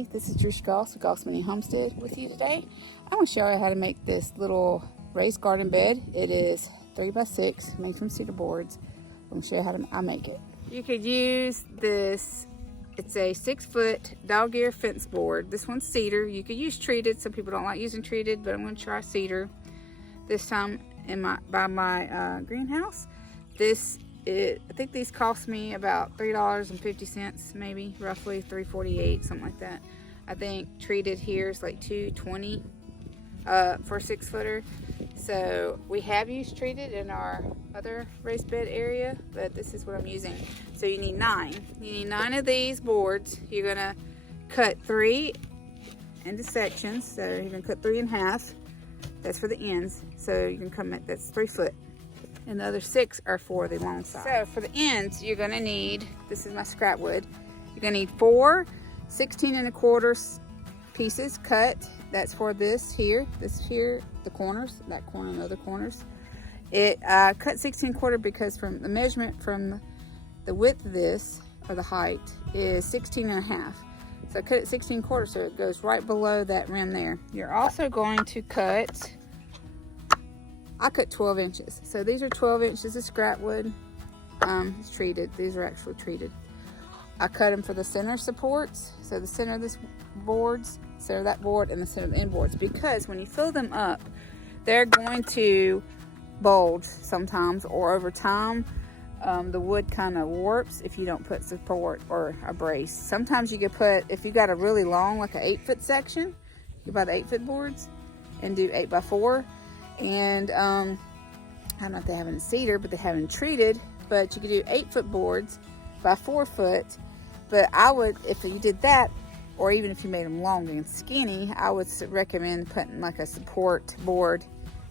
Hey, this is Trish Goss with GossMania Homestead with you today. I'm going to show you how to make this little raised garden bed. It is 3x6 made from cedar boards. I'm going to show you how I make it. You could use this, it's a 6-foot dog ear fence board. This one's cedar. You could use treated. Some people don't like using treated, but I'm going to try cedar this time by my greenhouse. I think these cost me about $3.50, maybe roughly $3.48, something like that. I think treated here is like $2.20 for a 6-footer. So we have used treated in our other raised bed area, but this is what I'm using. So you need 9. You need 9 of these boards. You're gonna cut 3 into sections. So you're gonna cut 3 in half. That's for the ends. So you can come at, that's 3 foot. And the other 6 are for the long side. So for the ends, you're gonna need, this is my scrap wood, you're gonna need 4 16 1/4 pieces cut. That's for this here, the corners, that corner and the other corners. It cut 16 1/4 because from the measurement from the width of this, or the height, is 16 1/2. So I cut it 16 1/4 so it goes right below that rim there. You're also going to cut, I cut 12 inches. So these are 12 inches of scrap wood. It's treated. These are actually treated. I cut them for the center supports. So the center of this boards, center of that board, and the center of the end boards. Because when you fill them up, they're going to bulge sometimes, or over time, the wood kind of warps if you don't put support or a brace. Sometimes you could put, if you got a really long, like an 8-foot section, you buy the 8-foot boards and do 8x4. And I don't know if they have it in cedar, but they have it in treated. But you could do 8-foot boards by 4 foot. But I would, if you did that, or even if you made them long and skinny, I would recommend putting like a support board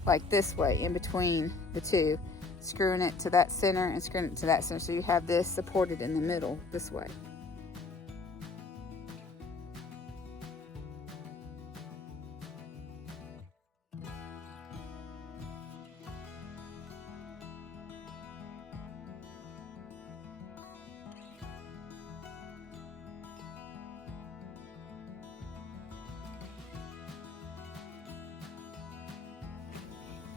like this way in between the two, screwing it to that center and screwing it to that center, so you have this supported in the middle this way.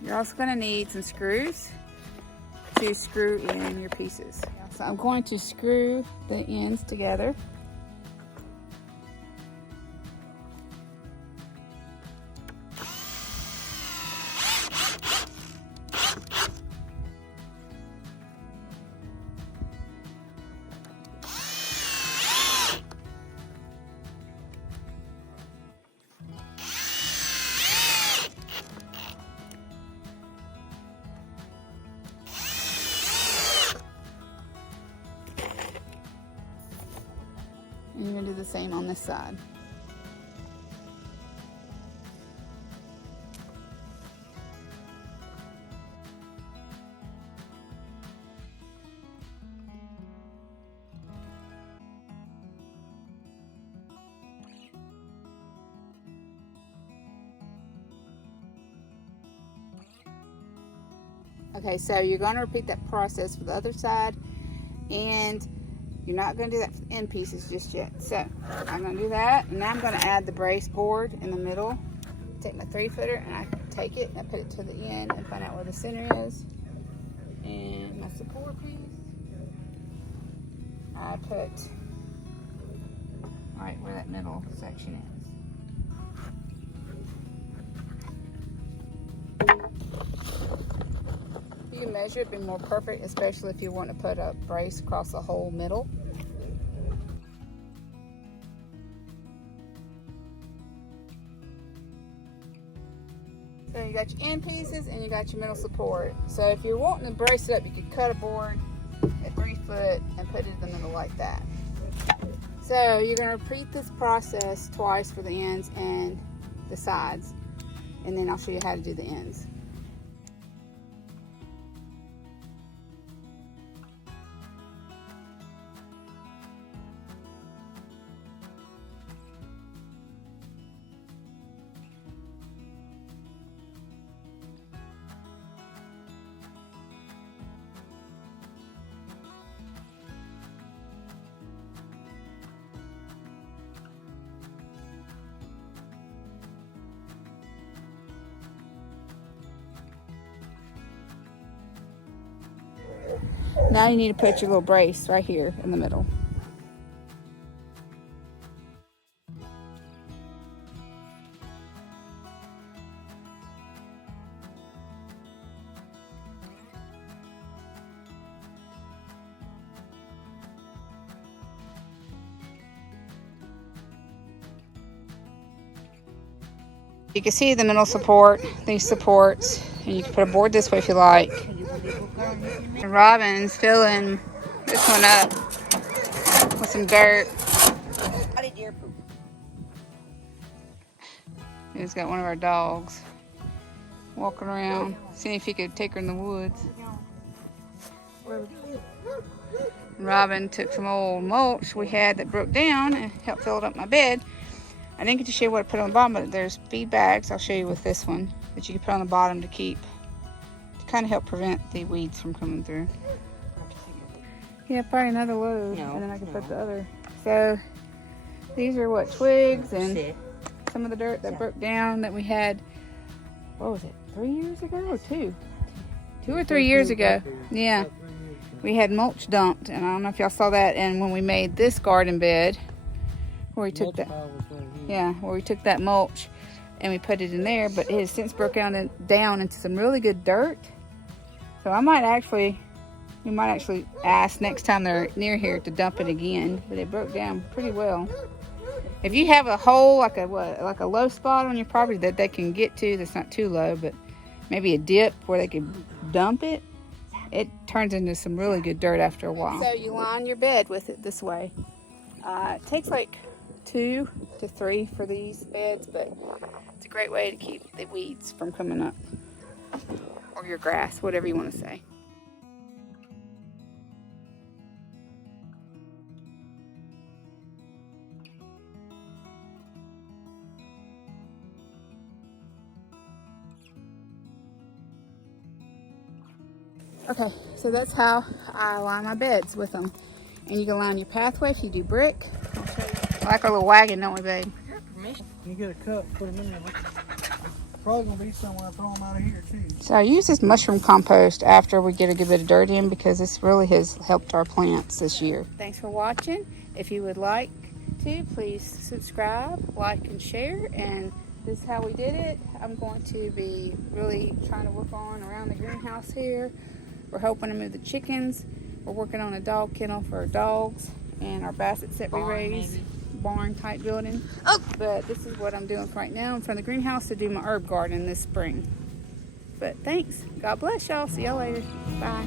You're also going to need some screws to screw in your pieces. So I'm going to screw the ends together. And you're going to do the same on this side. Okay, so you're going to repeat that process for the other side, and you're not going to do that for the end pieces just yet. So I'm going to do that, and now I'm going to add the brace board in the middle. Take my 3-footer and I take it and I put it to the end and find out where the center is. And my support piece, I put right where that middle section is. You can measure it, be more perfect, especially if you want to put a brace across the whole middle. So you got your end pieces and you got your middle support. So if you're wanting to brace it up, you could cut a board at 3 foot and put it in the middle like that. So you're going to repeat this process twice for the ends and the sides, and then I'll show you how to do the ends. Now you need to put your little brace right here in the middle. You can see the middle support, these supports, and you can put a board this way if you like. And Robin's filling this one up with some dirt. He's got one of our dogs walking around, seeing if he could take her in the woods. Robin took some old mulch we had that broke down and helped fill up my bed. I didn't get to show you what I put on the bottom, but there's feed bags. I'll show you with this one that you can put on the bottom to kind of help prevent the weeds from coming through. Yeah, probably another load, and then I can put the other. So these are what, twigs and some of the dirt that broke down that we had. What was it? 3 years ago or 2? 2 or 3 years ago. Yeah, we had mulch dumped, and I don't know if y'all saw that. And when we made this garden bed, where we took that. Yeah, where we took that mulch and we put it in there, but it has since broken down into some really good dirt. So we might actually ask next time they're near here to dump it again, but it broke down pretty well. If you have a hole, like a low spot on your property that they can get to, that's not too low, but maybe a dip where they could dump it, it turns into some really good dirt after a while. So you line your bed with it this way. It takes like 2 to 3 for these beds, but it's a great way to keep the weeds from coming up, or your grass, whatever you want to say. Okay, so that's how I line my beds with them. And you can line your pathway if you do brick. I'll show you. I like our little wagon, don't we, babe? You get a cup, put them in there. Probably gonna be somewhere. I throw them out of here too. So I use this mushroom compost after we get a good bit of dirt in, because this really has helped our plants this year. Thanks for watching. If you would like to, please subscribe, like, and share. And this is how we did it. I'm going to be really trying to work on around the greenhouse here. We're hoping to move the chickens. We're working on a dog kennel for our dogs and our bassets that we raise. Barn type building. Oh. But this is what I'm doing right now in front of the greenhouse to do my herb garden this spring. But thanks. God bless y'all. See y'all later. Bye.